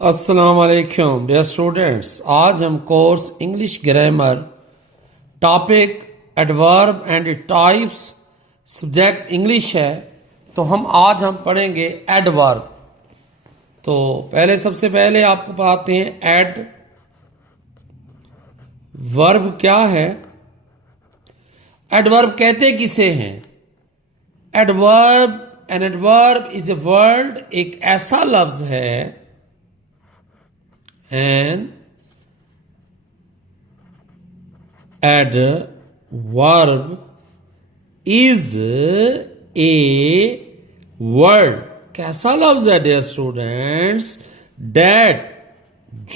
अस्सलाम वालेकुम dear students. आज हम course English grammar topic adverb and types subject English है। तो आज हम पढ़ेंगे एडवर्ब। तो सबसे पहले आपको बताते हैं एड वर्ब क्या है। एडवर्ब कहते किसे हैं? एडवर्ब इज ए वर्ड, एक ऐसा लफ्ज है N adverb is a word। कैसा लफ्ज है डियर स्टूडेंट्स? डेट,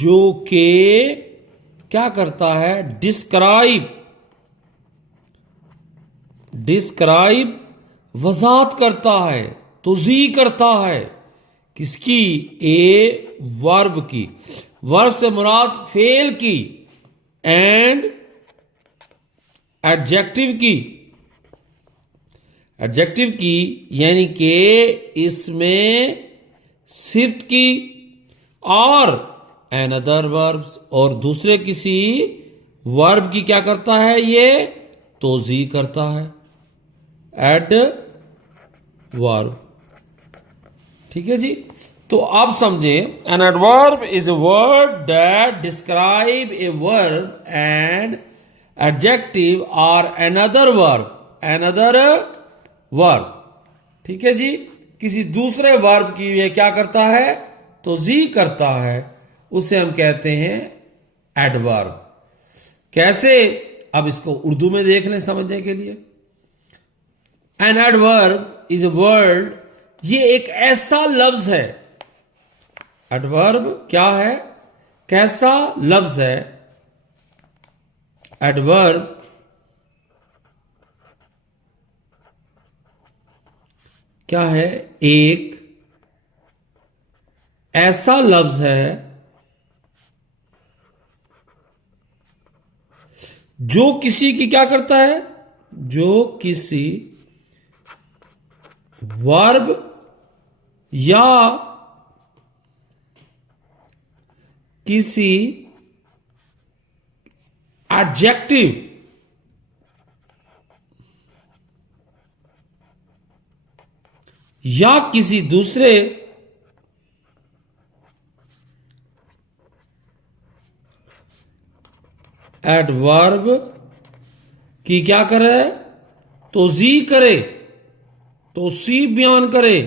जो के क्या करता है? डिस्क्राइब वजाहत करता है, तुजी करता है। किसकी? ए वर्ब की। वर्ब से मुराद फेल की एंड एडजेक्टिव की यानी कि इसमें सिफ्त की, और अनदर वर्ब्स, और दूसरे किसी वर्ब की क्या करता है? ये तोजी करता है। Adverb. ठीक है जी। तो आप समझे, an adverb is a word that describe a verb and adjective और अनदर वर्ब। ठीक है जी। किसी दूसरे वर्ब की ये क्या करता है? तोजी करता है। उसे हम कहते हैं एडवर्ब। कैसे? अब इसको उर्दू में देख लें समझने के लिए। N adverb is a word, ये एक ऐसा लफ्ज है। एडवर्ब क्या है? कैसा लफ्ज है? एडवर्ब क्या है? एक ऐसा लफ्ज है जो किसी की क्या करता है? जो किसी वर्ब या किसी एडजेक्टिव या किसी दूसरे एडवर्ब की क्या करे? तोजी करे, तौसीफ बयान करे,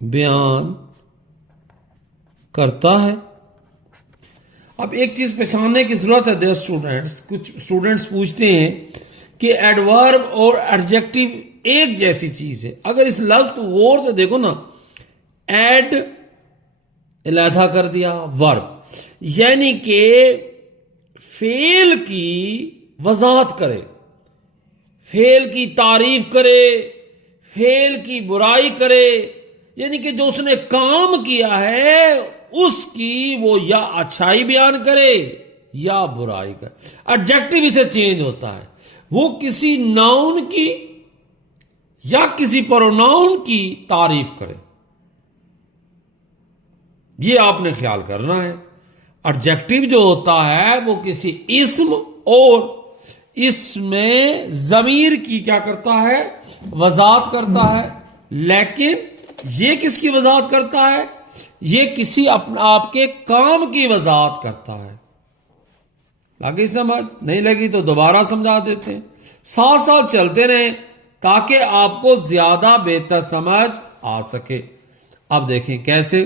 बयान करता है। अब एक चीज पहचानने की जरूरत है देयर स्टूडेंट्स। कुछ स्टूडेंट्स पूछते हैं कि एडवर्ब और एडजेक्टिव एक जैसी चीज है। अगर इस लफ्ज को गौर से देखो ना, एड अलहदा कर दिया, वर्ब यानी कि फेल की वजाहत करे, फेल की तारीफ करे, फेल की बुराई करे, यानी कि जो उसने काम किया है उसकी वो या अच्छाई बयान करे या बुराई करे। एडजेक्टिव इसे चेंज होता है, वो किसी नाउन की या किसी प्रोनाउन की तारीफ करे। ये आपने ख्याल करना है। एडजेक्टिव जो होता है वो किसी इस्म और इसमें जमीर की क्या करता है? वजाहत करता है। लेकिन ये किसकी वजाहत करता है? ये किसी आपके काम की वजाहत करता है। लगी समझ? नहीं लगी तो दोबारा समझा देते हैं। साथ साथ चलते रहें ताकि आपको ज्यादा बेहतर समझ आ सके। अब देखें कैसे।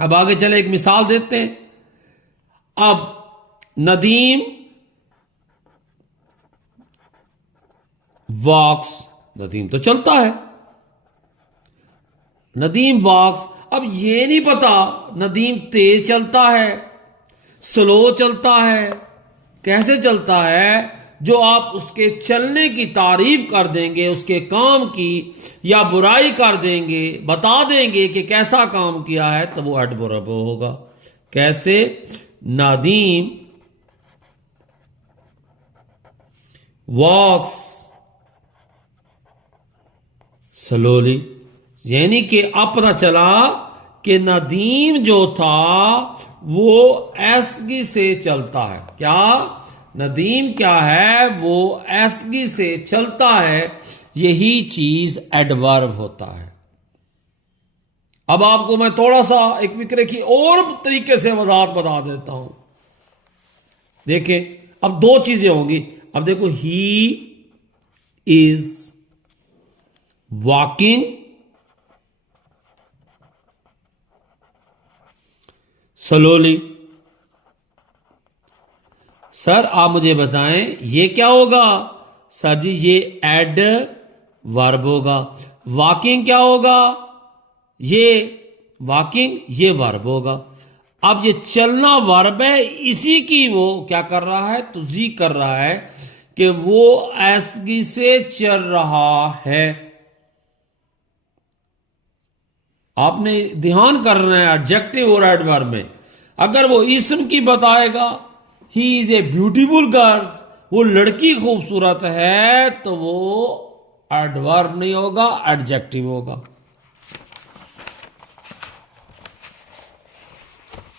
अब आगे चले, एक मिसाल देते हैं। अब नदीम वॉक्स, नदीम तो चलता है, नदीम वॉक्स। अब ये नहीं पता नदीम तेज चलता है, स्लो चलता है, कैसे चलता है। जो आप उसके चलने की तारीफ कर देंगे, उसके काम की, या बुराई कर देंगे, बता देंगे कि कैसा काम किया है, तो वो एडवर्ब होगा। कैसे? नदीम वॉक्स स्लोली, यानी कि अब पता चला कि नदीम जो था वो एसगी से चलता है। क्या नदीम क्या है? वो एसगी से चलता है। यही चीज एडवर्ब होता है। अब आपको मैं थोड़ा सा एक फिक्रे की और तरीके से वजाहत बता देता हूं। देखें, अब दो चीजें होंगी। अब देखो, he is walking slowly. Sir आप मुझे बताएं ये क्या होगा? सर जी ये एड वर्ब होगा। वॉकिंग क्या होगा? ये वॉकिंग ये वर्ब होगा। अब ये चलना वर्ब है, इसी की वो क्या कर रहा है? तस्दीक कर रहा है कि वो एसगी से चल रहा है। आपने ध्यान करना है एडजेक्टिव और एडवर्ब में। अगर वो इस्म की बताएगा, he is a beautiful girl, वो लड़की खूबसूरत है, तो वो एडवर्ब नहीं होगा, एडजेक्टिव होगा।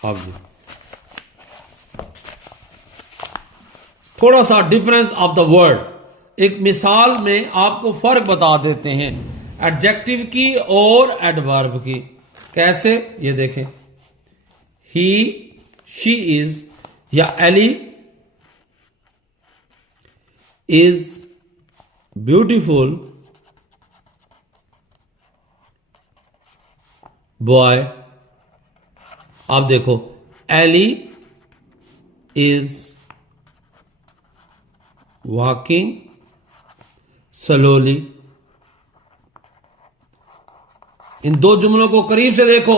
अब जी थोड़ा सा डिफरेंस ऑफ द वर्ड एक मिसाल में आपको फर्क बता देते हैं एडजेक्टिव की और एडवर्ब की। कैसे? ये देखें, ही, शी इज या एली इज ब्यूटीफुल बॉय। आप देखो, एली इज वॉकिंग स्लोली। इन दो जुमलों को करीब से देखो।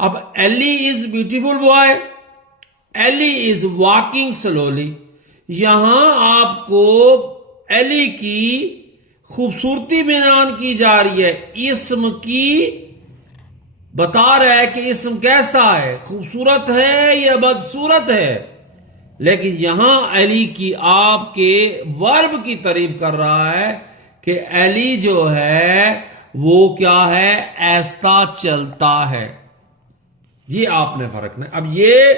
अब Eli is beautiful boy, Eli is walking slowly. यहां आपको एली की खूबसूरती बयान की जा रही है, इस्म की बता रहा है कि इस्म कैसा है, खूबसूरत है या बदसूरत है। लेकिन यहां एली की आपके वर्ब की तारीफ कर रहा है कि एली जो है वो क्या है? ऐसा चलता है। ये आपने फर्क नहीं। अब ये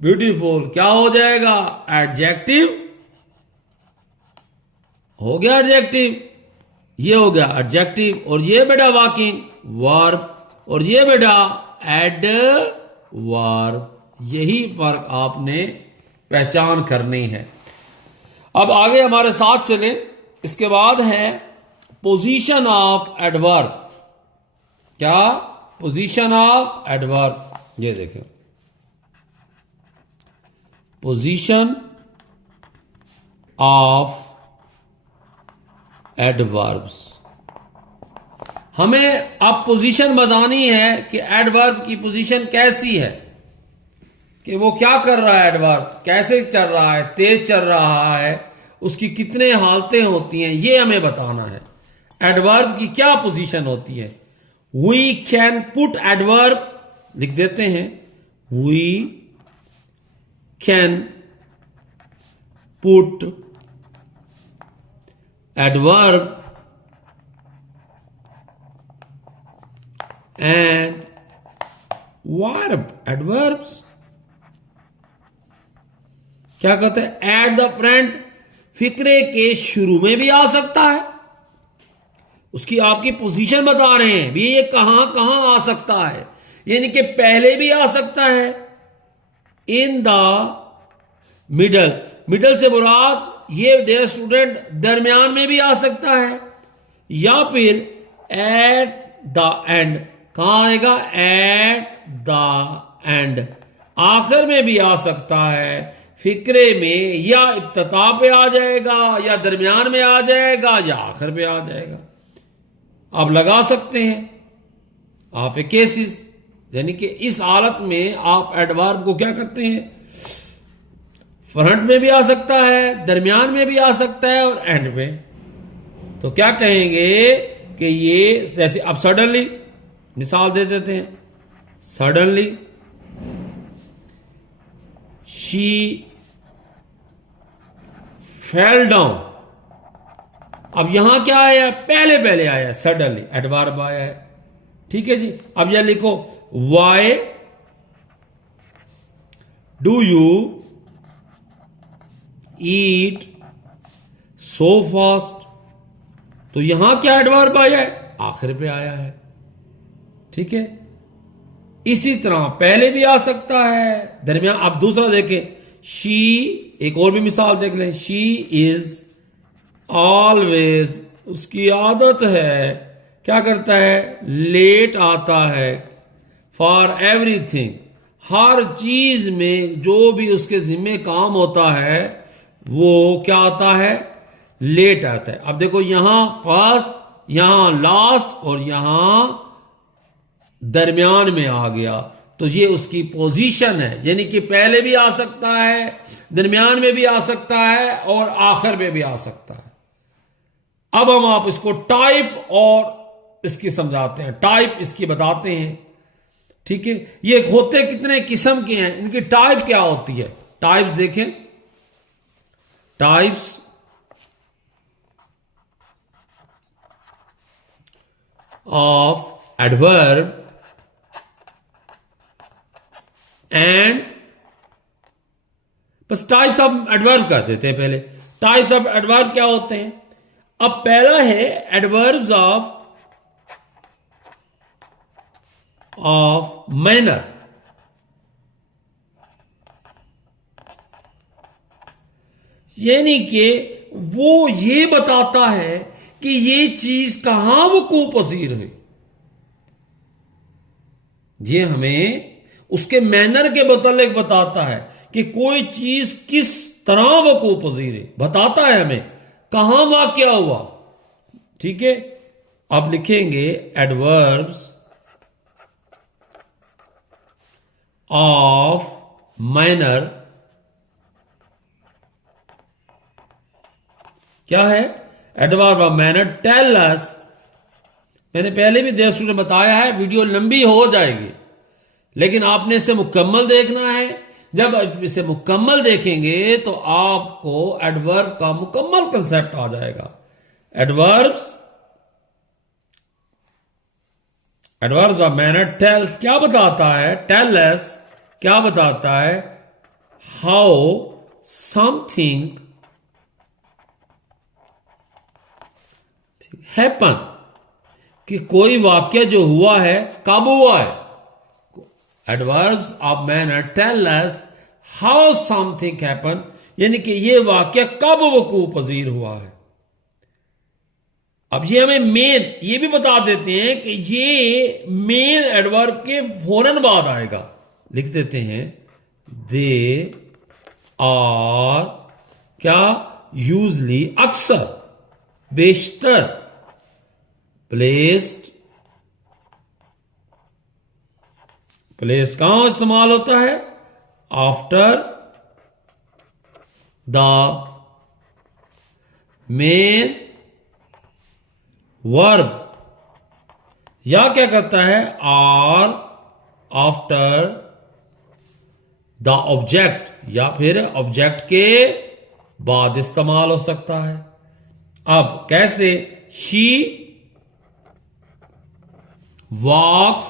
ब्यूटीफुल क्या हो जाएगा? एडजेक्टिव हो गया, एडजेक्टिव ये हो गया एडजेक्टिव। और ये बेटा वॉकिंग वर्ब, और ये बेटा एडवर्ब। यही फर्क आपने पहचान करनी है। अब आगे हमारे साथ चलें। इसके बाद है पोजीशन ऑफ एडवर्ब। क्या? Position of adverb. ये देखें, पोजीशन ऑफ एडवर्ब्स। हमें अब पोजीशन बतानी है कि एडवर्ब की पोजीशन कैसी है, कि वो क्या कर रहा है, एडवर्ब कैसे चल रहा है, तेज चल रहा है, उसकी कितने हालतें होती हैं, ये हमें बताना है। एडवर्ब की क्या पोजीशन होती है? वी कैन पुट एडवर्ब, लिख देते हैं, we can put adverb and verb. Adverbs क्या कहते हैं? एट द फ्रंट, फिक्रे के शुरू में भी आ सकता है। उसकी आपकी पोजीशन बता रहे हैं भी, ये कहां कहां आ सकता है, यानी कि पहले भी आ सकता है। इन द मिडल, मिडल से मुराद ये डियर स्टूडेंट दरमियान में भी आ सकता है, या फिर एट द एंड। कहां आएगा? एट द एंड, आखिर में भी आ सकता है, फिक्रे में या इब्तिदा पे आ जाएगा, या दरमियान में आ जाएगा, या आखिर पे आ जाएगा। आप लगा सकते हैं आप केसेस, यानी कि इस हालत में आप एडवर्ब को क्या करते हैं? फ्रंट में भी आ सकता है, दरमियान में भी आ सकता है, और एंड में। तो क्या कहेंगे कि ये जैसे, अब सडनली मिसाल दे देते हैं। Suddenly she fell down. अब यहां क्या आया? पहले पहले आया, सडनली एडवर्ब आया है। ठीक है जी। अब यह लिखो, why do you eat so fast. तो यहां क्या एडवर्ब आया है? आखिर पे आया है। ठीक है, इसी तरह पहले भी आ सकता है, दरमियान। अब दूसरा देखें, शी, एक और भी मिसाल देख लें, शी इज ऑलवेज, उसकी आदत है, क्या करता है? लेट आता है, फॉर एवरीथिंग, हर चीज में जो भी उसके जिम्मे काम होता है वो क्या आता है? लेट आता है। अब देखो, यहां फर्स्ट, यहां लास्ट और यहां दरमियान में आ गया, तो ये उसकी पोजीशन है, यानी कि पहले भी आ सकता है, दरमियान में भी आ सकता है और आखिर में भी आ सकता है। अब हम आप इसको टाइप और इसकी समझाते हैं, टाइप इसकी बताते हैं। ठीक है, ये होते कितने किस्म के हैं, इनकी टाइप क्या होती है? टाइप्स देखें, टाइप्स ऑफ एडवर्ब एंड, बस टाइप्स ऑफ एडवर्ब कर देते हैं पहले। टाइप्स ऑफ एडवर्ब क्या होते हैं? अब पहला है एडवर्ब्स ऑफ मैनर। यानी कि वो ये बताता है कि ये चीज कहां वकूफ पजीर है, ये हमें उसके मैनर के मुतालिक बताता है कि कोई चीज किस तरह वकूफ पजीर है, बताता है हमें कहां वाकया हुआ। ठीक है, अब लिखेंगे एडवर्ब्स ऑफ मैनर। क्या है? Adverb of manner tell us, मैंने पहले भी देर स्टूडेंट बताया है, वीडियो लंबी हो जाएगी लेकिन आपने इसे मुकम्मल देखना है। जब आप इसे मुकम्मल देखेंगे तो आपको एडवर्ब का मुकम्मल कंसेप्ट आ जाएगा। एडवर्ब्स ऑफ मैनर टेल्स क्या बताता है? टेल अस क्या बताता है? हाउ समथिंग हैपन, कि कोई वाक्य जो हुआ है कब हुआ है। Adverbs of manner tell us how something happen, यानी कि यह वाक्य कब वकूफ पजीर हुआ है। अब ये हमें मेन ये भी बता देते हैं कि ये मेन एडवर्ब के फौरन बाद आएगा। लिख देते हैं, दे आर क्या? यूजली, अक्सर, बेशतर, प्लेस्ड, प्लेस कहां इस्तेमाल होता है? आफ्टर द मेन वर्ब, या क्या करता है? आर आफ्टर द ऑब्जेक्ट, या फिर ऑब्जेक्ट के बाद इस्तेमाल हो सकता है। अब कैसे? शी वॉक्स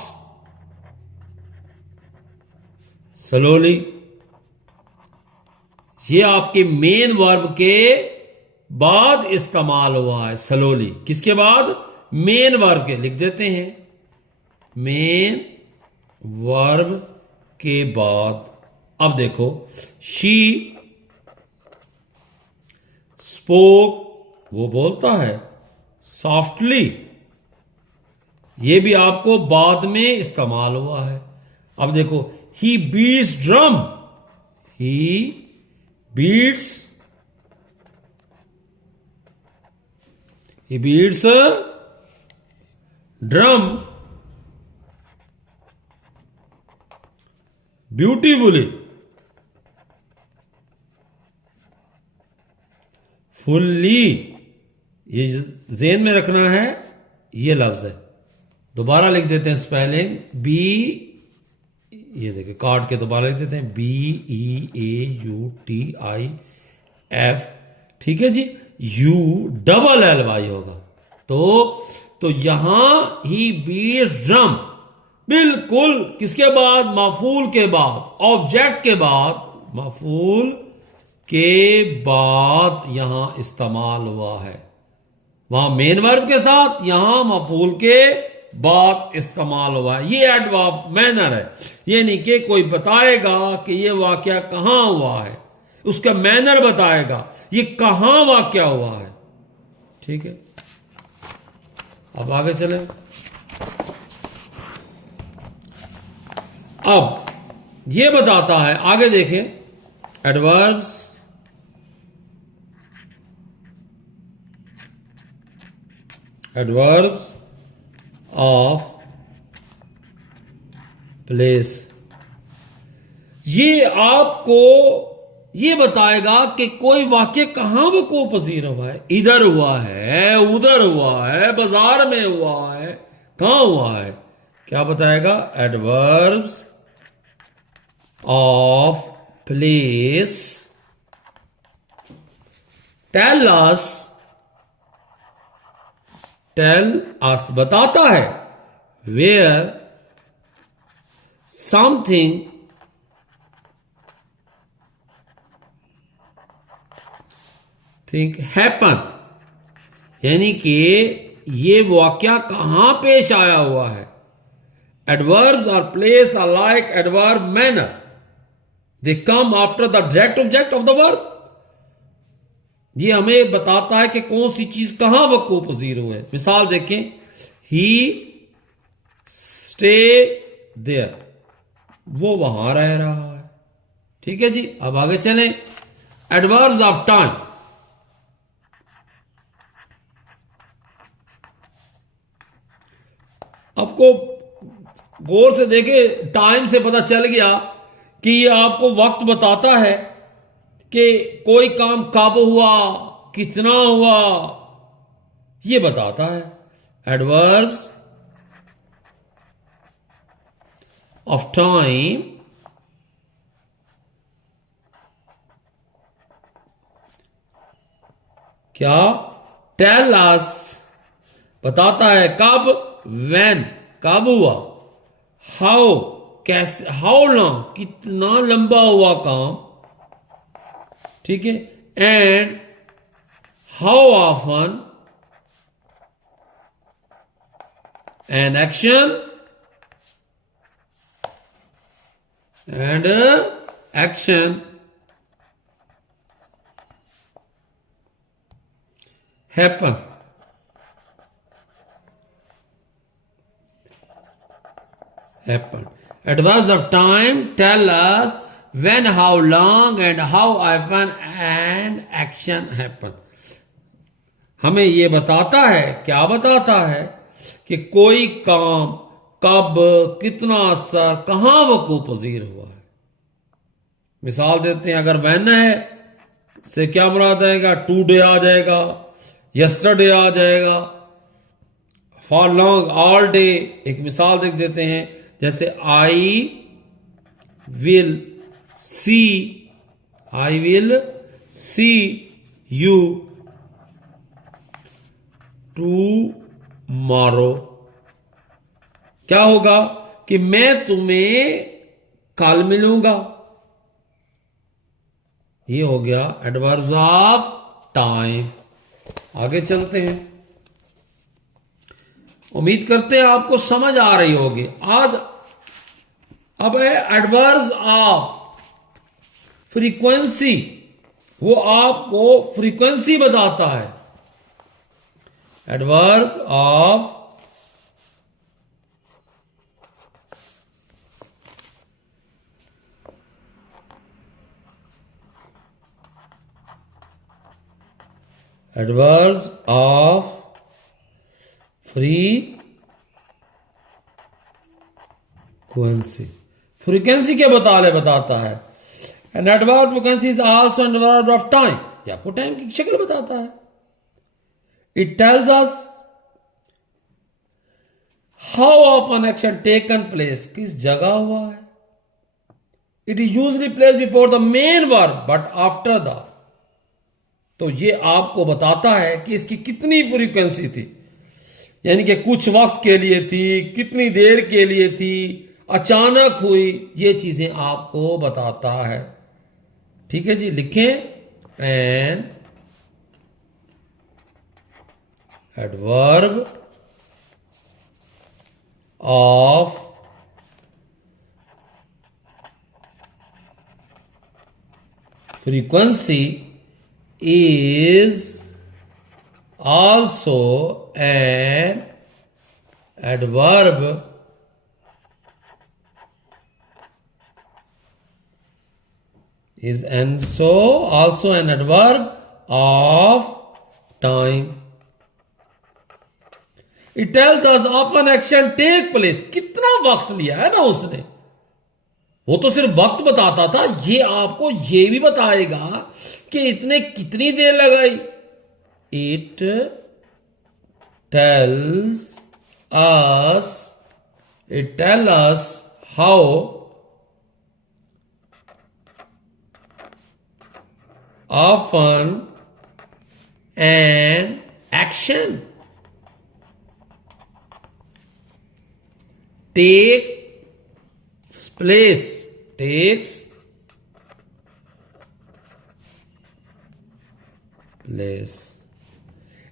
स्लोली, ये आपके मेन वर्ब के बाद इस्तेमाल हुआ है। स्लोली किसके बाद? मेन वर्ब के। लिख देते हैं, मेन वर्ब के बाद। अब देखो, शी स्पोक, वो बोलता है, सॉफ्टली, ये भी आपको बाद में इस्तेमाल हुआ है। अब देखो, he beats drum, he beats, he beats a drum beautifully, fully, ये ज़हन में रखना है, ये लफ्ज है। दोबारा लिख देते हैं स्पेलिंग, बी, ये देखिए कार्ड के दोबारा लिख देते हैं, BEAUTIF। ठीक है जी, ULLY होगा। तो तो यहां ही बीट्स ड्रम, बिल्कुल किसके बाद? मफूल के बाद, ऑब्जेक्ट के बाद, मफूल के बाद यहां इस्तेमाल हुआ है। वहां मेन वर्ब के साथ, यहां मफूल के बाद इस्तेमाल हुआ है। ये एडवर्ब मैनर है, ये नहीं कि कोई बताएगा कि ये वाकया कहां हुआ है, उसका मैनर बताएगा ये कहां वाकया हुआ है। ठीक है, अब आगे चले। अब ये बताता है, आगे देखें, एडवर्ब्स ऑफ प्लेस, ये आपको ये बताएगा कि कोई वाक्य कहां वक़ू पजीर हुआ है। इधर हुआ है, उधर हुआ है, बाजार में हुआ है, कहां हुआ है, क्या बताएगा? Adverbs of place tell us बताता है वेयर समथिंग हैपन, यानी कि ये वाकया कहां पेश आया हुआ है। Adverbs are place are like adverb manner, they come after the direct object of the verb. ये हमें बताता है कि कौन सी चीज कहां वक़ू पजीर हुए। मिसाल देखें, ही स्टे देयर, वो वहां रह रहा है। ठीक है जी, अब आगे चलें। एडवर्ब्स ऑफ टाइम, आपको गौर से देखे, टाइम से पता चल गया कि ये आपको वक्त बताता है कि कोई काम कब हुआ, कितना हुआ, ये बताता है। एडवर्ब्स ऑफ टाइम क्या? टेल अस बताता है कब, व्हेन कब हुआ, हाउ कैसे, हाउ लॉन्ग कितना लंबा हुआ काम, ठीक है, and how often an action, and action happen. Adverbs of time tell us when, how long, and how often an action happen. हमें यह बताता है, क्या बताता है कि कोई काम कब, कितना असर, कहां वक़ू पजीर हुआ है। मिसाल देते हैं, अगर when है से क्या मुराद आएगा? टुडे आ जाएगा, यस्टरडे आ जाएगा, फॉर लॉन्ग, ऑल डे। एक मिसाल देख देते हैं, जैसे I will see you tomorrow. क्या होगा कि मैं तुम्हें कल मिलूंगा। ये हो गया एडवर्ब्स ऑफ टाइम। आगे चलते हैं, उम्मीद करते हैं आपको समझ आ रही होगी। आज अब है एडवर्ब्स ऑफ फ्रीक्वेंसी, वो आपको फ्रीक्वेंसी बताता है। Adverb of adverbs of frequency, frequency क्या बताता है। An adverb frequency is also an adverb of time, ये आपको टाइम की शक्ल बताता है। It tells us how often action taken place, किस जगह हुआ है। It is usually place before the main verb but after the, तो ये आपको बताता है कि इसकी कितनी फ्रीक्वेंसी थी। यानी कि कुछ वक्त के लिए थी, कितनी देर के लिए थी, अचानक हुई, ये चीजें आपको बताता है। ठीक है जी, लिखें an adverb of frequency is also an adverb also an adverb of time. It tells us of an action take place. कितना वक्त लिया है ना उसने, वो तो सिर्फ वक्त बताता था, ये आपको ये भी बताएगा कि इतने कितनी देर लगाई। It tells us how often an action takes place.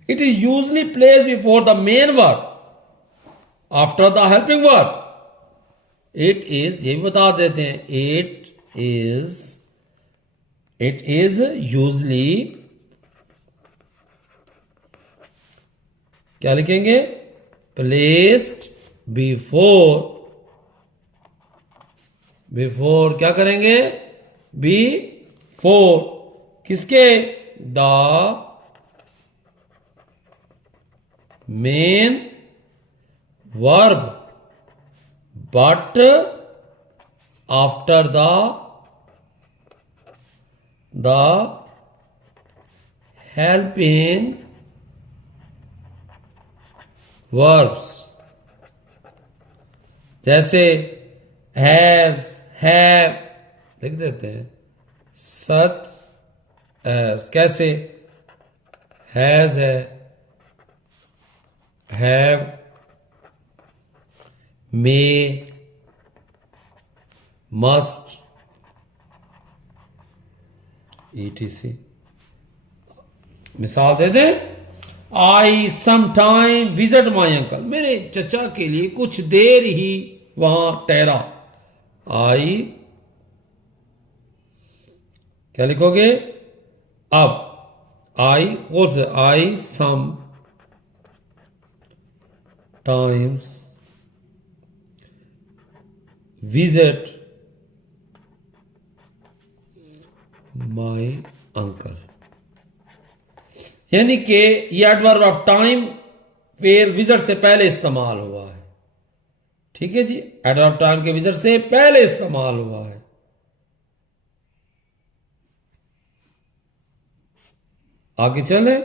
It is usually placed before the main verb, after the helping verb. It is, ये भी बता देते हैं, it is usually, क्या लिखेंगे, placed बिफोर क्या करेंगे, बिफोर किसके, the main verb, but after the helping verbs, जैसे हैज, हैव लिख देते हैं, सच एज, कैसे, हैज है, हैव, मे, मस्ट, etc. मिसाल दे दें, I some time visit my uncle, मेरे चचा के लिए कुछ देर ही वहां ठहरा। आई, क्या लिखोगे, अब आई और से, I sometimes visit my uncle, यानी कि यह एडवर्ब ऑफ टाइम फिर विजिट से पहले इस्तेमाल हुआ है। ठीक है जी, एडवर्ब ऑफ टाइम के विजिट से पहले इस्तेमाल हुआ है। आगे चले,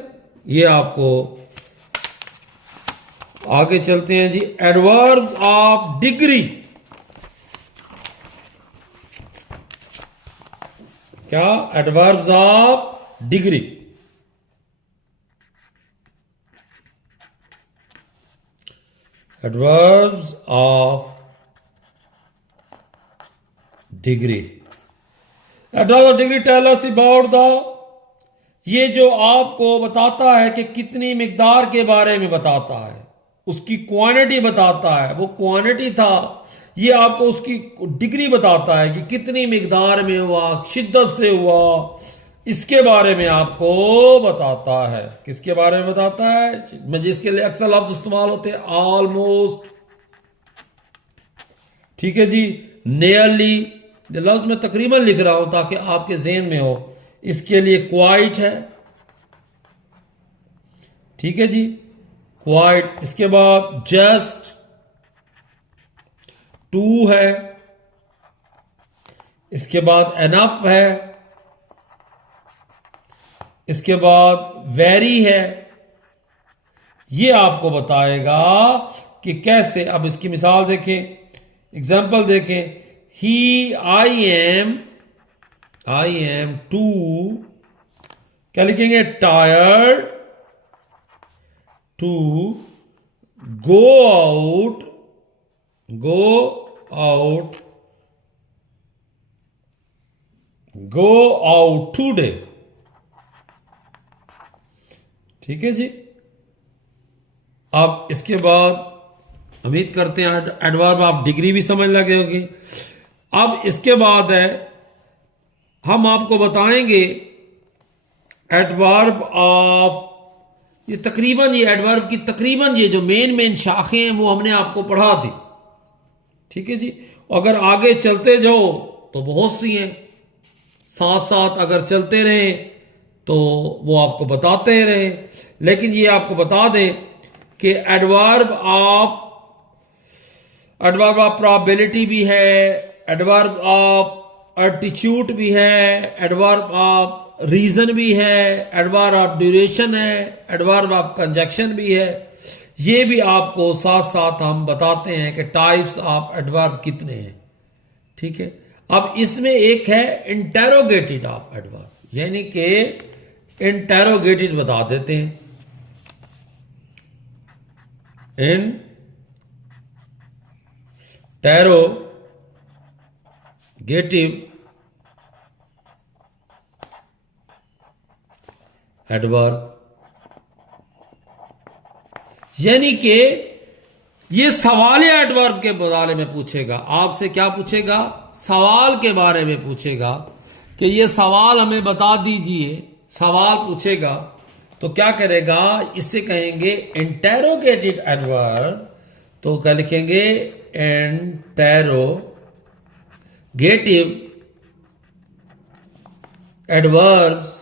ये आपको आगे चलते हैं जी, एडवर्ब्स ऑफ डिग्री। क्या, adverbs of degree, adverbs of degree, adverbs of degree tell us about the, ये जो आपको बताता है कि कितनी मिकदार के बारे में बताता है, उसकी क्वांटिटी बताता है, वो क्वांटिटी था, ये आपको उसकी डिग्री बताता है कि कितनी मिकदार में हुआ, शिद्दत से हुआ, इसके बारे में आपको बताता है। किसके बारे में बताता है, मैं जिसके लिए अक्सर लफ्ज इस्तेमाल होते हैं, ऑलमोस्ट, ठीक है जी, नियरली, लफ्ज में तकरीबन लिख रहा हूं ताकि आपके ज़हन में हो, इसके लिए क्वाइट है, ठीक है जी, क्वाइट, इसके बाद जस्ट, टू है, इसके बाद एनफ है, इसके बाद वेरी है। ये आपको बताएगा कि कैसे, अब इसकी मिसाल देखें, एग्जाम्पल देखें, ही, आई एम टू, क्या लिखेंगे, tired to go out, go out, go out today. ठीक है जी। अब इसके बाद उम्मीद करते हैं एडवर्ब ऑफ डिग्री भी समझ लगे होंगे। अब इसके बाद है, हम आपको बताएंगे एडवर्ब ऑफ, ये तकरीबन ये एडवर्ब की तकरीबन ये जो मेन शाखें हैं वो हमने आपको पढ़ा दी। ठीक है जी। अगर आगे चलते जाओ तो बहुत सी हैं, साथ साथ अगर चलते रहे तो वो आपको बताते रहे। लेकिन ये आपको बता दें कि एडवर्ब ऑफ प्रोबेबिलिटी भी है, एडवर्ब ऑफ एटीट्यूड भी है, एडवर्ब ऑफ रीजन भी है, एडवर्ब ऑफ ड्यूरेशन है, एडवर्ब ऑफ कंजक्शन भी है। ये भी आपको साथ साथ हम बताते हैं कि टाइप्स ऑफ एडवर्ब कितने हैं। ठीक है। अब इसमें एक है इंटेरोगेटेड ऑफ एडवर्ब, यानी कि इंटेरोगेटेड बता देते हैं। इंटेरोगेटिव एडवर्ब, यानी कि ये सवाल एडवर्ब के बारे में पूछेगा आपसे। क्या पूछेगा? सवाल के बारे में पूछेगा कि ये सवाल हमें बता दीजिए, सवाल पूछेगा। तो क्या करेगा? इससे कहेंगे इंटेरोगेटेड एडवर्ब, तो क्या लिखेंगे? Interrogative adverbs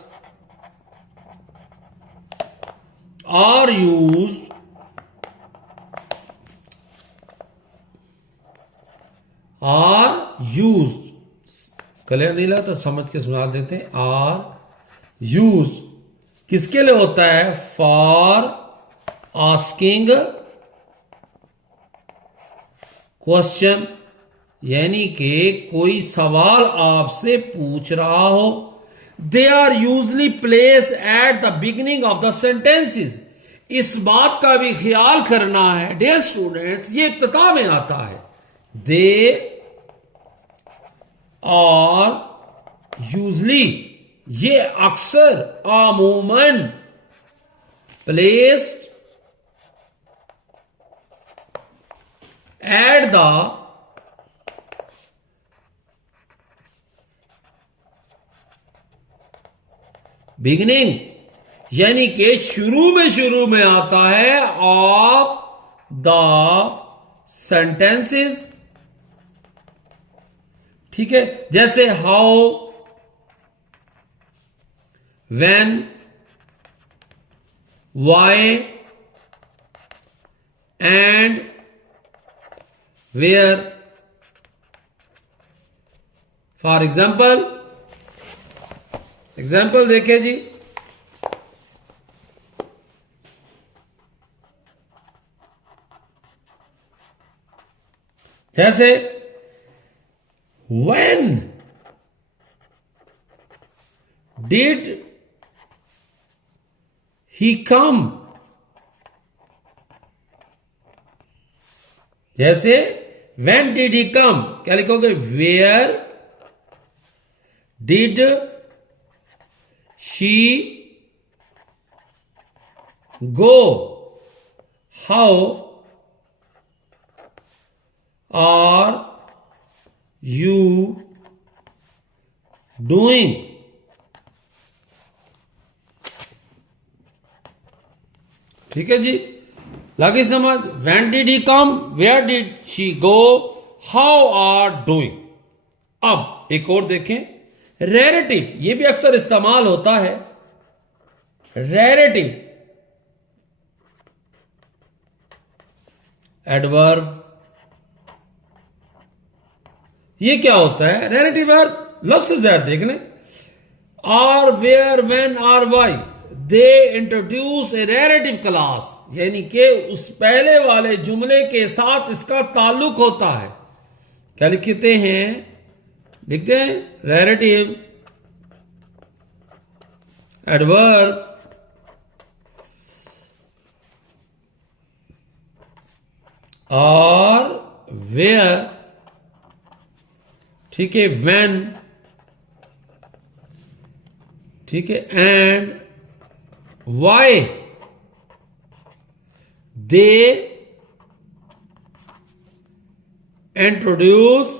are used clear नहीं लगा तो समझ के सुना देते हैं। आर यूज किसके लिए होता है? फॉर आस्किंग क्वेश्चन, यानी कि कोई सवाल आपसे पूछ रहा हो। They are usually place at the beginning of the sentences. इस बात का भी ख्याल करना है डियर स्टूडेंट्स, ये इब्तिदा में आता है। दे और यूजली, ये अक्सर अमूमन प्लेस्ड एट द बिगिनिंग, यानी कि शुरू में आता है ऑफ द सेंटेंसेस। ठीक है। जैसे how, when, why and where. For example देखें जी। जैसे when did he come? जैसे when did he come, क्या लिखोगे? where did she go? how are you doing? ठीक है जी। लगी समझ? When did he come? Where did she go? How are doing? अब एक और देखें, रेलेटिव, ये भी अक्सर इस्तेमाल होता है। रेलेटिव एडवर्ब, ये क्या होता है? रिलेटिव वर्ब लफ्ज से ज्यादा देख लें। Or, where, when, or, why, they introduce a relative class, यानी कि उस पहले वाले जुमले के साथ इसका ताल्लुक होता है। क्या लिखते हैं? लिखते हैं रिलेटिव एडवर्ब और वेयर, ठीक है, व्हेन, ठीक है, and Y they introduce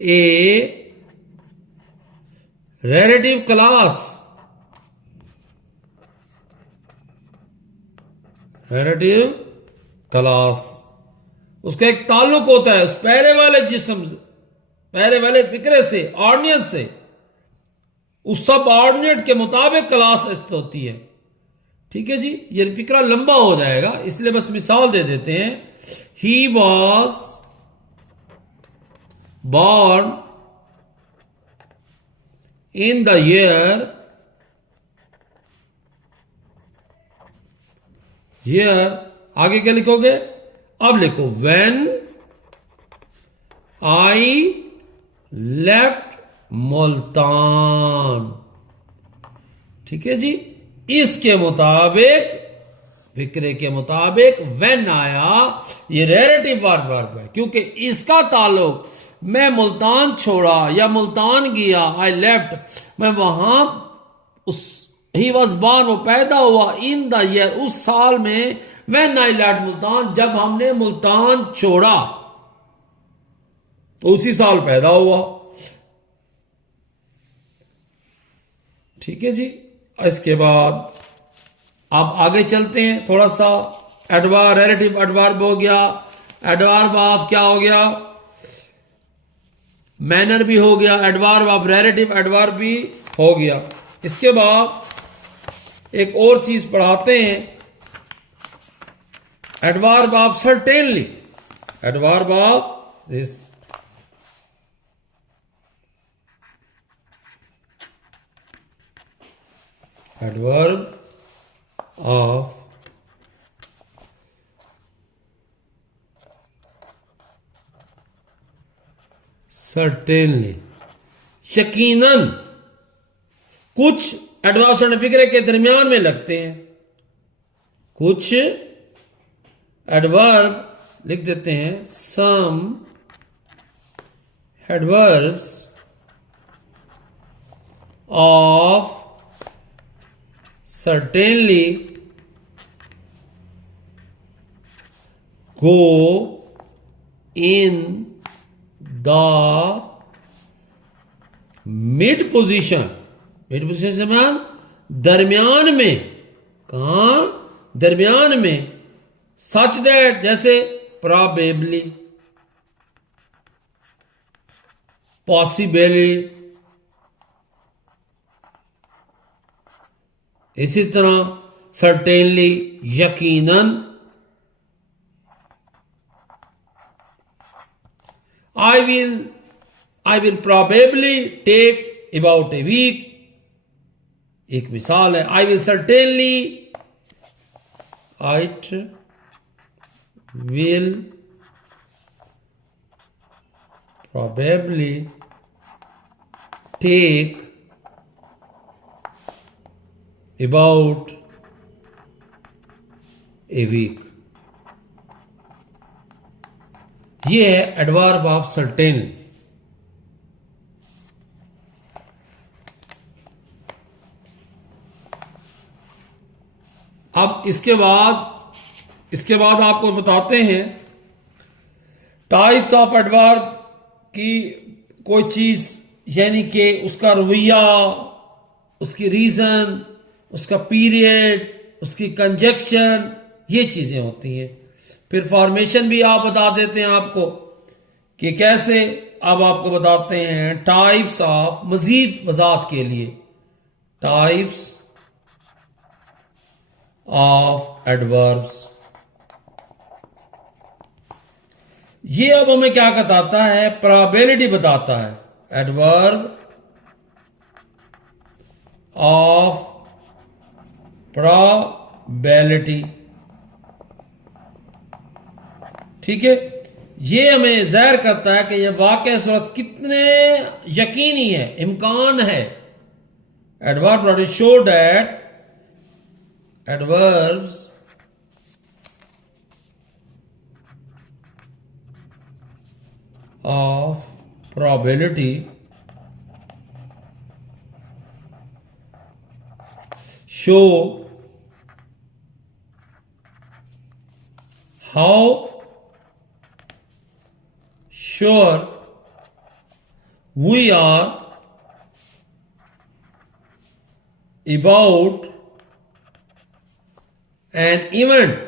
A relative class, relative class, उसका एक ताल्लुक होता है उस पहले वाले जिस्म से, पहले वाले फिक्रे से, ऑर्डिनेट से, उस सब ऑर्डिनेट के मुताबिक क्लास होती है। ठीक है जी, ये फिक्रा लंबा हो जाएगा, इसलिए बस मिसाल दे देते हैं। He was born in the year आगे क्या लिखोगे? अब लिखो when I left मुल्तान। ठीक है जी, इसके मुताबिक, फिक्रे के मुताबिक when आया, ये रिलेटिव वर्ब है, क्योंकि इसका ताल्लुक मैं मुल्तान छोड़ा या मुल्तान गया, आई लेफ्ट, मैं वहां, उस ही वॉज बॉर्न, वो पैदा हुआ, इन द ईयर, उस साल में, व्हेन आई लेफ्ट मुल्तान, जब हमने मुल्तान छोड़ा, तो उसी साल पैदा हुआ। ठीक है जी, इसके बाद अब आगे चलते हैं थोड़ा सा। एडवर्ब, रिलेटिव एडवर्ब हो गया, एडवर्ब ऑफ क्या हो गया? मैनर भी हो गया, एडवर्ब ऑफ रिलेटिव एडवर्ब भी हो गया। इसके बाद एक और चीज पढ़ाते हैं, adverb of certainly, adverb of this, adverb of certainly, यकीनन। कुछ एडवर्ब सर्टिफिकेट के दरमियान में लगते हैं, कुछ एडवर्ब लिख देते हैं, some adverbs of certainly go in the mid position, mid position से मान दरमियान में, कहां? दरमियान में, सच दैट, जैसे प्रोबेबली, पॉसिबली, इसी तरह सर्टेनली, यकीनन। I will probably take about a week, एक मिसाल है। I will certainly, it will probably take about a week। ये है एडवर्ब ऑफ सर्टेनली। अब इसके बाद आपको बताते हैं टाइप्स ऑफ एडवर्ब की, कोई चीज यानी कि उसका रवैया, उसकी रीजन, उसका पीरियड, उसकी कंजक्शन, ये चीजें होती हैं। फिर फॉर्मेशन भी आप बता देते हैं आपको कि कैसे। अब आपको बताते हैं टाइप्स ऑफ, मजीद वजात के लिए, टाइप्स ऑफ एडवर्ब्स। ये अब हमें क्या बताता है? प्रोबेबिलिटी बताता है। एडवर्ब ऑफ प्रोबेबिलिटी, ठीक है। ये हमें ज़ाहिर करता है कि यह वाक़या सूरत कितने यकीनी है, इम्कान है। Adverb show that adverbs of probability show how sure we are about an event.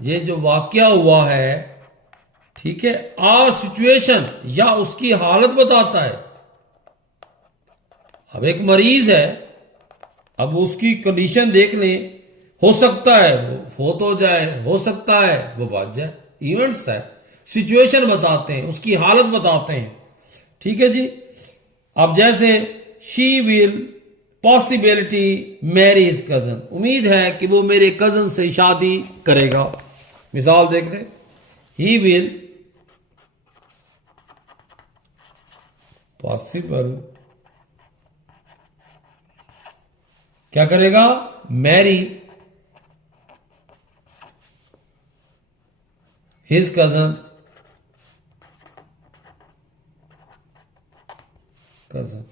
ये जो वाकया हुआ है, ठीक है, आ सिचुएशन या उसकी हालत बताता है. अब एक मरीज है, अब उसकी कंडीशन देख लें. हो सकता है वो फोत हो जाए, हो सकता है वो बच जाए. इवेंट्स है, सिचुएशन बताते हैं, उसकी हालत बताते हैं. ठीक है जी. अब जैसे she will possibility marry his cousin, उम्मीद है कि वो मेरे कजन से शादी करेगा. मिसाल देख लें. ही विल पॉसिबल क्या करेगा? Marry his cousin cousin.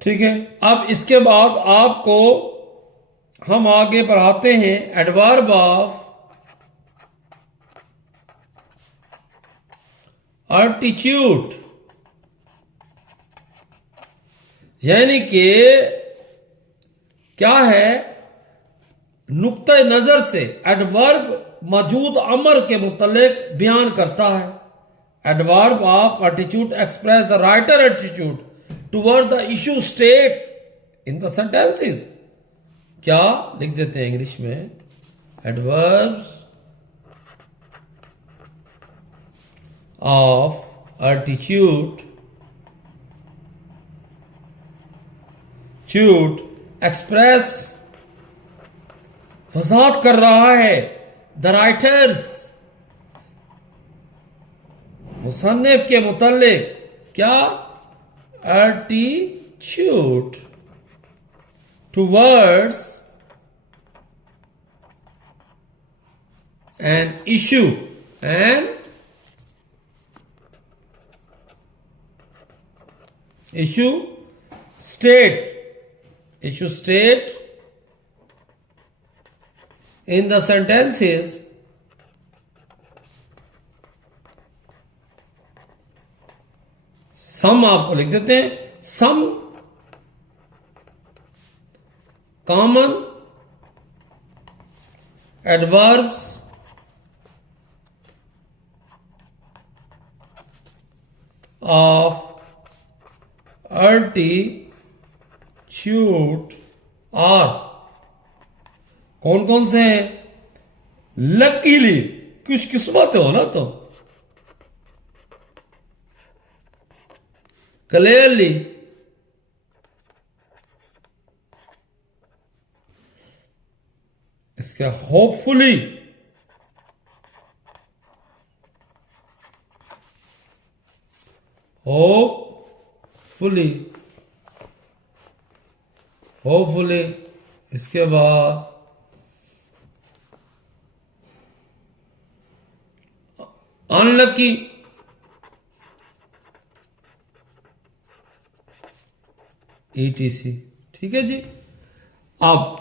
ठीक है. अब इसके बाद आपको हम आगे पढ़ाते हैं एडवर्ब ऑफ एल्टीट्यूड, यानी कि क्या है, नुक्ते नजर से एडवर्ब मौजूद अमर के मुतल्लिक बयान करता है. Adverb of attitude express the writer attitude toward the issue state in the sentences. क्या लिख देते हैं इंग्लिश में? एडवर्ब ऑफ एटीट्यूड एक्सप्रेस वजाहत कर रहा है द राइटर्स, मुसन्निफ के मुतल्लिक. क्या? Attitude towards an issue and issue state in the sentences some आपको लिख देते हैं. Some common adverbs of attitude are. कौन कौन से हैं? लकीली, खुशकिस्मत हो ना तुम. क्लियरली, इसका होपफुली, होपफुली, इसके बाद अनलकी, ईटीसी. ठीक है जी. अब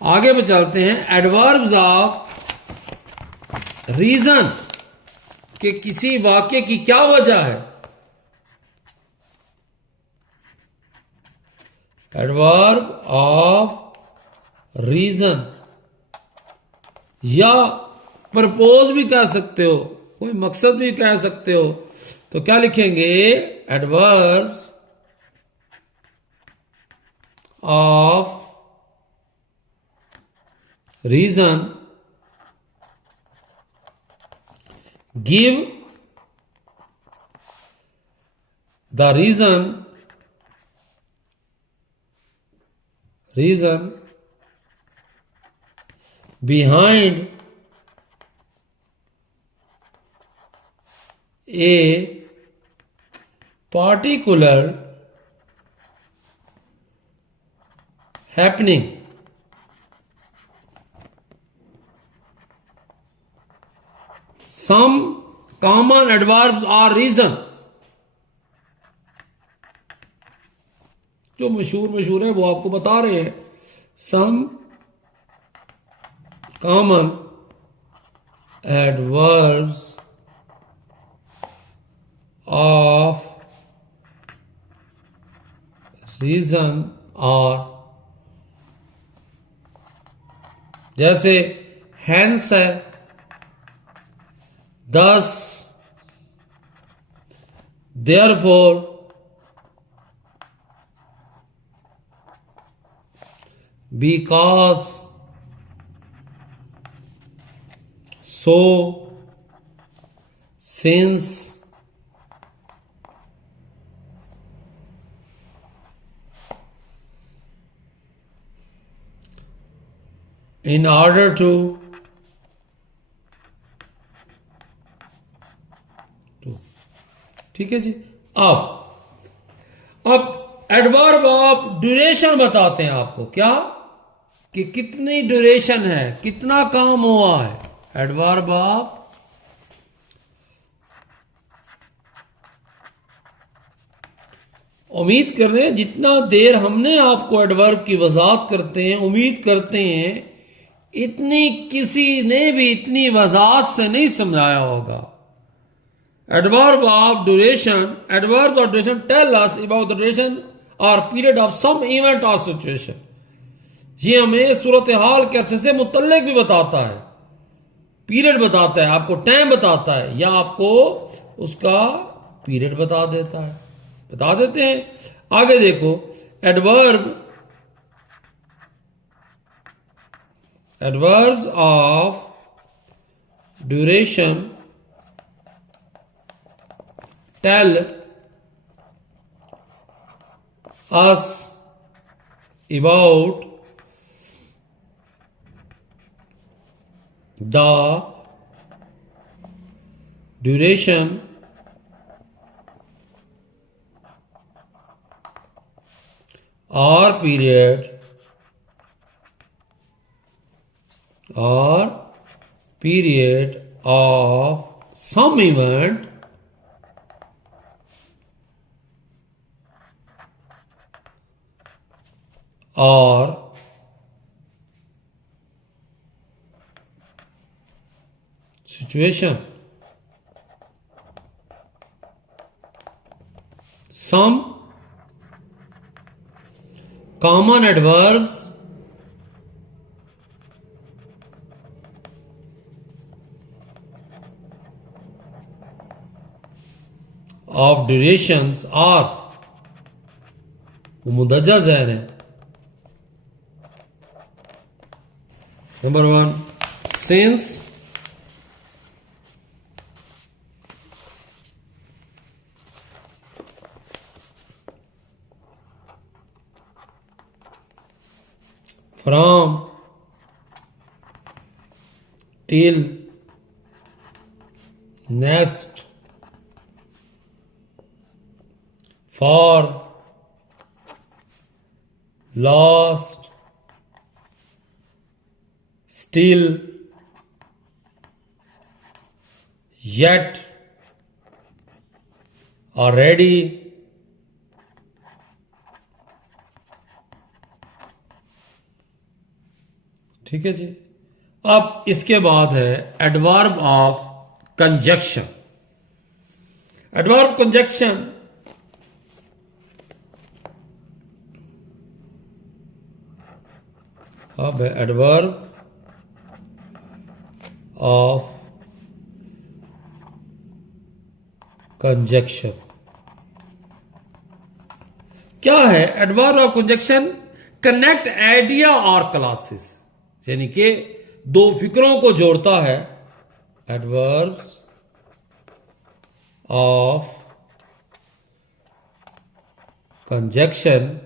आगे पे चलते हैं. एडवर्ब्स ऑफ रीजन, कि किसी वाक्य की क्या वजह है. एडवर्ब ऑफ रीजन या प्रपोज भी कह सकते हो, कोई मकसद भी कह सकते हो. तो क्या लिखेंगे? Adverbs of reason give the reason behind a particular happening. Some common adverbs are reason, जो मशहूर है वो आपको बता रहे हैं। Some common adverbs of reason और, जैसे हैंस है, thus, therefore, because, so, since, in order to, ठीक है जी। अब एडवर्ब ऑफ ड्यूरेशन बताते हैं आपको, क्या कि कितनी ड्यूरेशन है, कितना काम हुआ है। एडवर्ब ऑफ, उम्मीद कर रहे हैं जितना देर हमने आपको एडवर्ब की वजाहत करते हैं, उम्मीद करते हैं इतनी किसी ने भी इतनी वजाहत से नहीं समझाया होगा। Adverb of duration, adverb of duration tell us about the duration और पीरियड ऑफ सम इवेंट और सिचुएशन। ये हमें सूरत हाल के अरसे से मुतल्लिक भी बताता है, पीरियड बताता है, आपको टाइम बताता है, या आपको उसका पीरियड बता देता है, बता देते हैं। आगे देखो, adverbs of duration tell us about the duration or period of some event or situation. Some common adverbs of durations are, वो मुदज्जा ज़हर है। Number 1 since, from, till, next, for, lost, still, yet, already, ठीक है जी। अब इसके बाद है adverb of conjunction. Adverb conjunction अब है एडवर्ब ऑफ कंजक्शन। क्या है adverb of conjunction? Connect idea और क्लासेस, यानी कि दो फिक्रों को जोड़ता है। Adverbs of conjunction,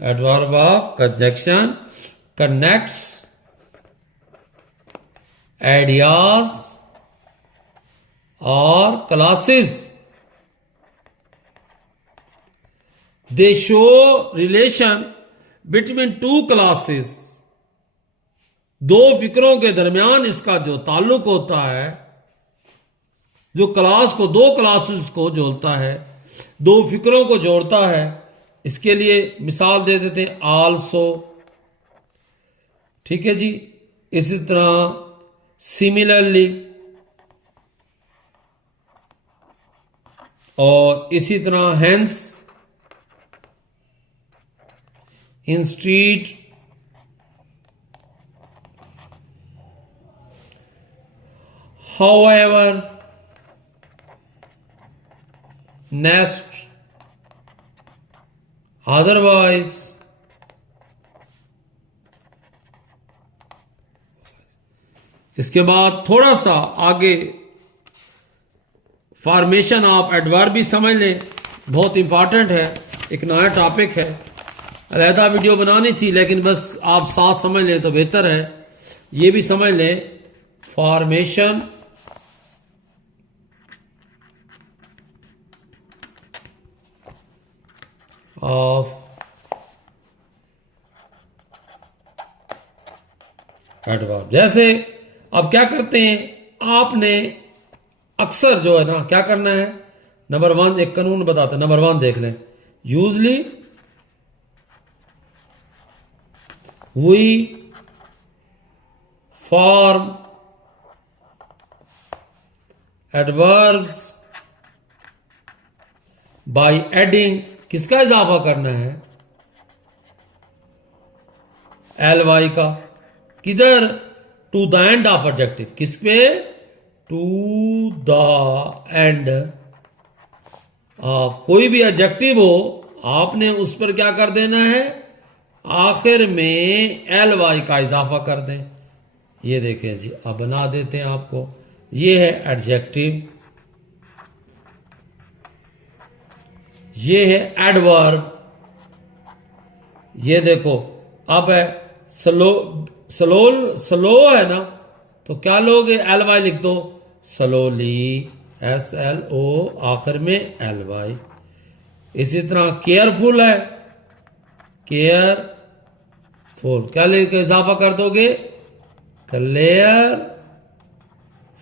adverb of conjunction connects ideas और classes. They show relation between two classes दो फिक्रों के दरमियान इसका जो ताल्लुक होता है, जो क्लास को दो क्लासेस को जोड़ता है, दो फिक्रों को जोड़ता है, इसके लिए मिसाल दे देते हैं आल्सो। ठीक है जी। इसी तरह सिमिलरली, और इसी तरह hence, instead, however, next, otherwise, इसके बाद थोड़ा सा आगे फॉर्मेशन ऑफ एडवर्ब भी समझ लें, बहुत इंपॉर्टेंट है, एक नया टॉपिक है, अलहदा वीडियो बनानी थी लेकिन बस आप साथ समझ लें तो बेहतर है। ये भी समझ लें, फॉर्मेशन ऑफ एडवर्ब। जैसे अब क्या करते हैं, आपने अक्सर जो है ना क्या करना है, नंबर वन एक कानून बताते हैं, नंबर वन देख लें, usually we form adverbs by adding, किसका इजाफा करना है, एल वाई का, किधर, to the end of adjective, किस पे, टू द एंड ऑफ, कोई भी एडजेक्टिव हो आपने उस पर क्या कर देना है, आखिर में एल वाई का इजाफा कर दें। ये देखें जी, अब बना देते हैं आपको, ये है एडजेक्टिव, ये है एडवर्ब, ये देखो अब है स्लो, स्लो है ना, तो क्या लोगे, एल वाई लिख दो, स्लोली, एस एल ओ, आखिर में एल वाई। इसी तरह केयरफुल है, केयरफुल, क्या लेके इजाफा कर दोगे, क्लियर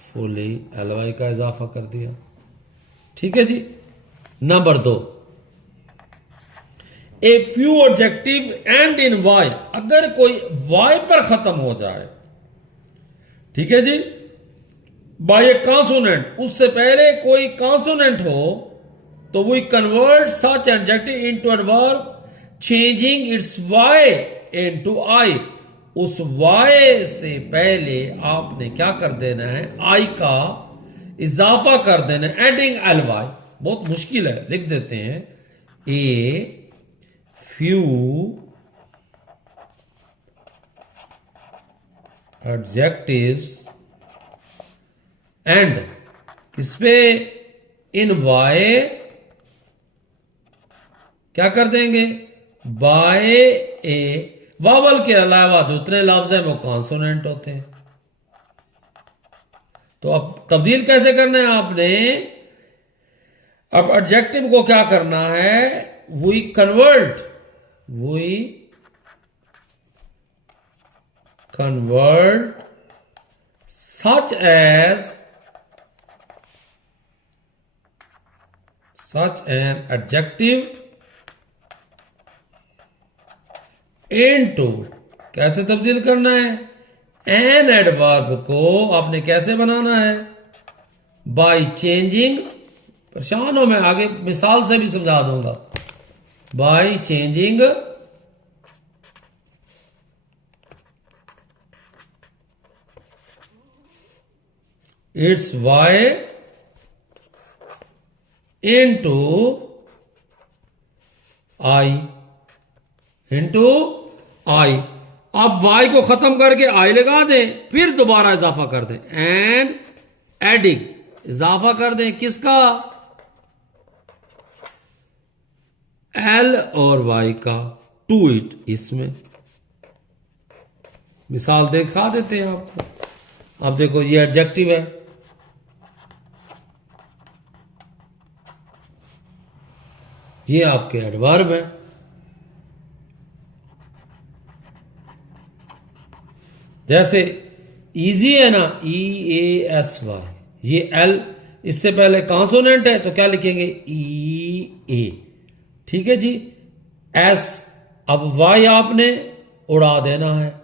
फुली, एल वाई का इजाफा कर दिया। ठीक है जी। नंबर दो, a few adjective and in Y, अगर कोई वाई पर खत्म हो जाए, ठीक है जी, बाय ए कॉन्सोनेंट, उससे पहले कोई कॉन्सोनेंट हो, तो we convert such adjective into adverb changing its Y into I, उस वाई से पहले आपने क्या कर देना है, आई का इजाफा कर देना है, एडिंग एल वाई। बहुत मुश्किल है, लिख देते हैं, ए फ्यू एडजेक्टिव्स एंड, किस पे, इन वाई, क्या कर देंगे, बाय ए, वावल के अलावा जो उतने लफ्ज हैं वो कॉन्सोनेंट होते हैं। तो अब तब्दील कैसे करना है आपने, अब एडजेक्टिव को क्या करना है, we convert such an adjective into, कैसे तब्दील करना है, एन एडवर्ब को आपने कैसे बनाना है, बाय चेंजिंग, परेशान हो मैं आगे मिसाल से भी समझा दूंगा, by changing its Y into I, अब वाई को खत्म करके आई लगा दें, फिर दोबारा इजाफा कर दें, एंड एडिंग, इजाफा कर दें किसका, एल और वाई का, टू इट, इसमें मिसाल दिखा देते हैं आपको। अब देखो ये एडजेक्टिव है, ये आपके एडवर्ब है, जैसे इजी है ना, EASY, ये L इससे पहले कॉन्सोनेंट है तो क्या लिखेंगे, EA। ठीक है जी। S, अब Y आपने उड़ा देना है,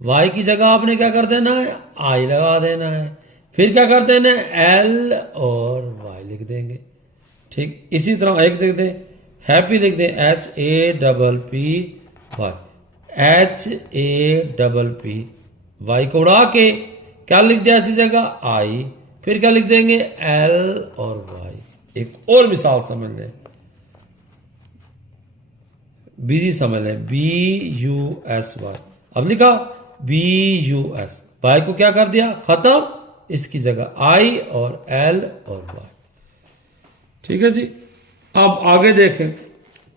Y की जगह आपने क्या कर देना है, I लगा देना है, फिर क्या कर देना है, L और Y लिख देंगे। ठीक, इसी तरह एक लिख दें, हैप्पी लिख दें, HAPPY, HAPPY, वाई को उड़ा के क्या लिख दिया इसी जगह, आई, फिर क्या लिख देंगे, L और Y। एक और मिसाल समझ लें, बिजी समझ लें, BUSY, अब लिखा BUS, वाई को क्या कर दिया, खत्म, इसकी जगह I और L और Y। ठीक है जी। अब आगे देखें,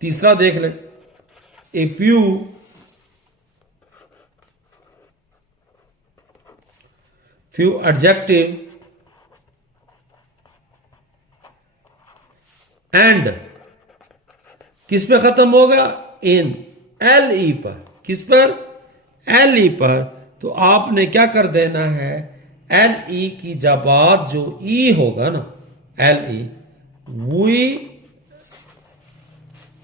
तीसरा देख लें, ए फ्यू एडजेक्टिव एंड किस पे खत्म होगा, इन LE पर, किस पर, LE पर, तो आपने क्या कर देना है, LE की जब बात जो E होगा ना, LE, we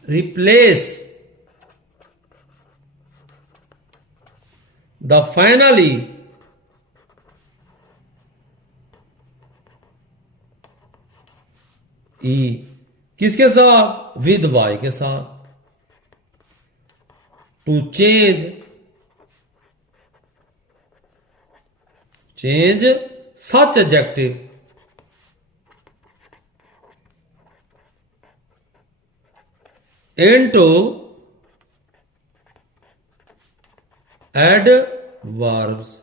replace the finally e, किसके साथ, विद वाई के साथ, to change such adjective into adverbs.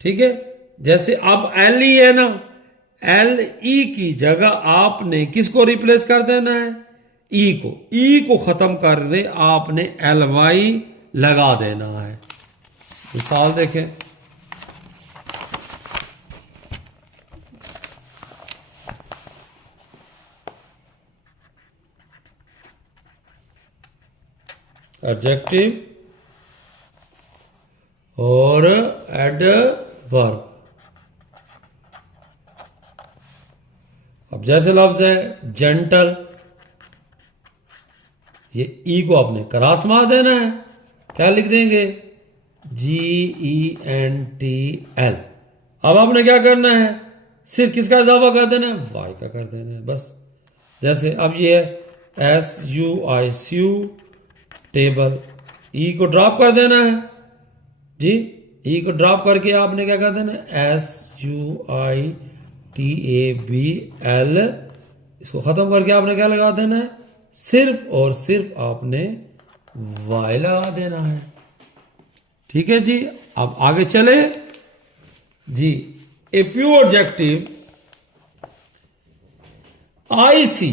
ठीक है, जैसे अब LE है ना, LE की जगह आपने किसको रिप्लेस कर देना है, E को खत्म करके आपने LY लगा देना है। मिसाल देखें, एडजेक्टिव और एडवर्ब। अब जैसे लफ्ज है जेंटल, ये ई को आपने क्रॉस मार देना है, क्या लिख देंगे, GENTL। अब आपने क्या करना है, सिर्फ किसका इजाफा कर देना है, वाई का कर देना है, बस। जैसे अब ये है SUICU टेबल, ई को ड्रॉप कर देना है जी, ई को ड्रॉप करके आपने क्या कर देना है, SUITABL, इसको खत्म करके आपने क्या लगा देना है, सिर्फ और सिर्फ आपने वाई लगा देना है। ठीक है जी। अब आगे चले जी, a few adjective IC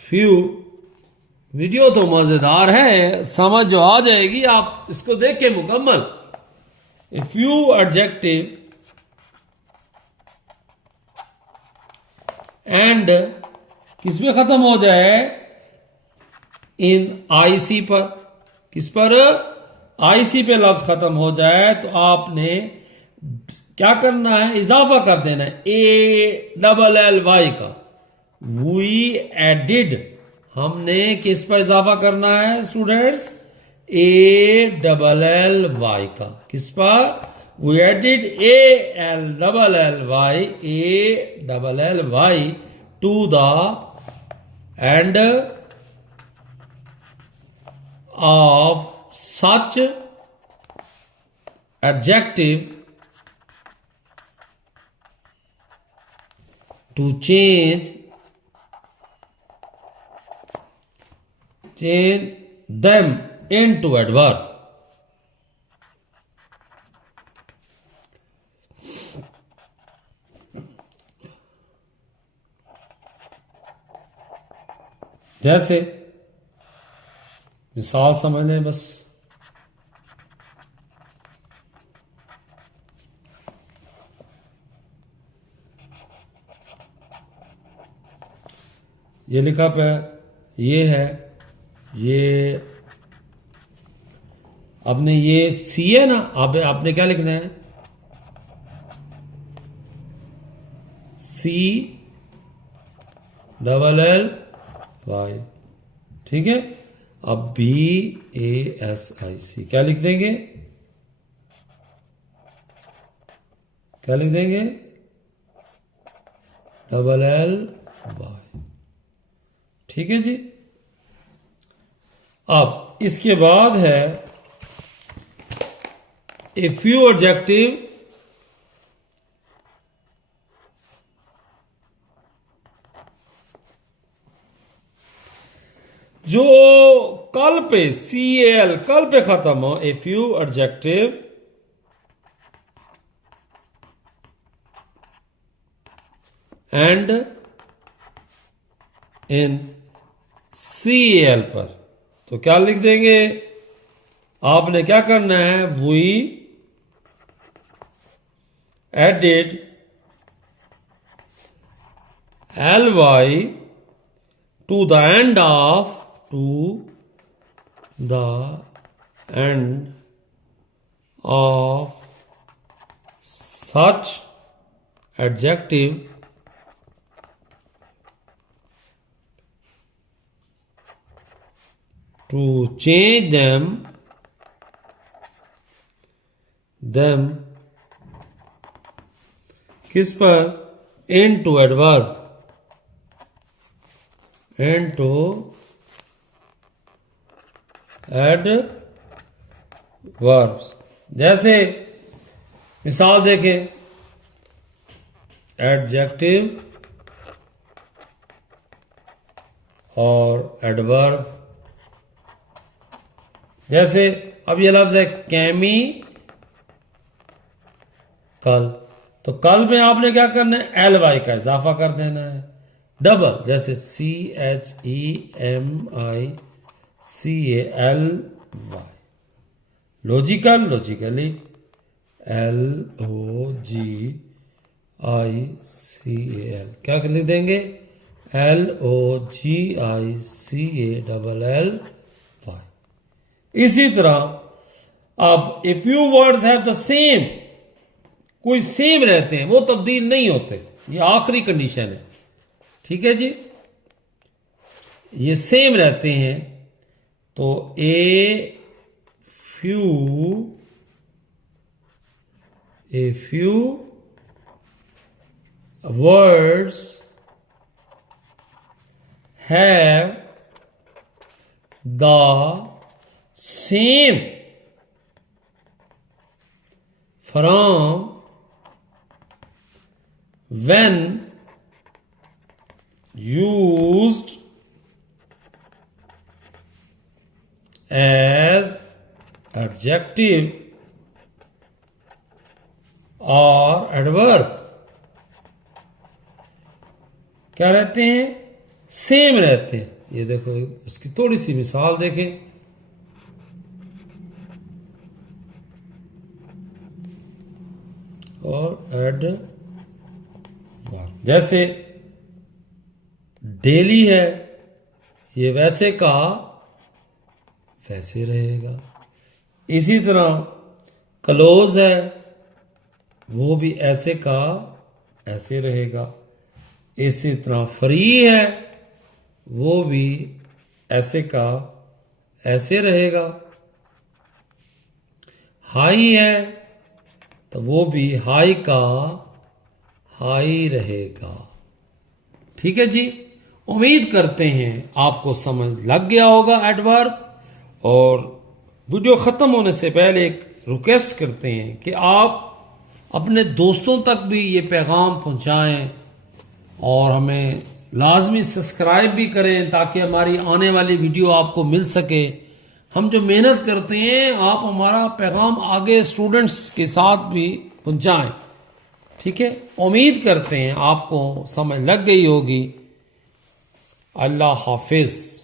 few, video तो मजेदार है, समझ जो आ जाएगी, आप इसको देख के मुकम्मल। ए फ्यू एडजेक्टिव एंड किस पे खत्म हो जाए, इन IC पर, किस पर, IC पे लफ्ज खत्म हो जाए तो आपने क्या करना है, इजाफा कर देना है ALLY का, वी एडिड, हमने किस पर इजाफा करना है स्टूडेंट्स, ALLY का, किस पर, we added ALLLY to the end of such adjective to change them into adverb। जैसे मिसाल समझ लें बस, ये लिखा पे, ये है ये आपने ये सी है ना, आपने क्या लिखना है, सी डबल एल वाई, ठीक है। अब BASIC क्या लिख देंगे, क्या लिख देंगे, डबल एल वाई, ठीक है जी। अब इसके बाद है ए फ्यू एडजेक्टिव जो कल पे CAL कल पे खत्म हो, ए few adjective and in CAL पर, तो क्या लिख देंगे, आपने क्या करना है, we added LY to the end of such adjective to change them किस पर, into adverb, into adverbs। जैसे मिसाल देखें, एडजेक्टिव और एडवर्ब। जैसे अब ये लफ्ज है कैमी कल, तो कल में आपने क्या करना है, LY का इजाफा कर देना है। डबल, जैसे CHEMICALY, लॉजिकली LOGICAL, क्या लिख देंगे, LOGICALLY। इसी तरह अब a few words have the same, कोई सेम रहते हैं, वो तब्दील नहीं होते, ये आखिरी कंडीशन है, ठीक है जी। ये सेम रहते हैं, तो a few words have the same from when used as adjective or adverb, क्या रहते हैं, सेम रहते हैं। ये देखो, उसकी थोड़ी सी मिसाल देखें, और एडवर्ब, जैसे डेली है, ये वैसे का वैसे रहेगा। इसी तरह क्लोज है, वो भी ऐसे का ऐसे रहेगा। इसी तरह फ्री है, वो भी ऐसे का ऐसे रहेगा। हाई है, तो वो भी हाई का हाई रहेगा, ठीक है जी। उम्मीद करते हैं आपको समझ लग गया होगा एडवर्ब। और वीडियो ख़त्म होने से पहले एक रिक्वेस्ट करते हैं कि आप अपने दोस्तों तक भी ये पैगाम पहुंचाएं और हमें लाजमी सब्सक्राइब भी करें, ताकि हमारी आने वाली वीडियो आपको मिल सके। हम जो मेहनत करते हैं, आप हमारा पैगाम आगे स्टूडेंट्स के साथ भी पहुंचाएं, ठीक है। उम्मीद करते हैं आपको समझ लग गई होगी। अल्लाह हाफिज।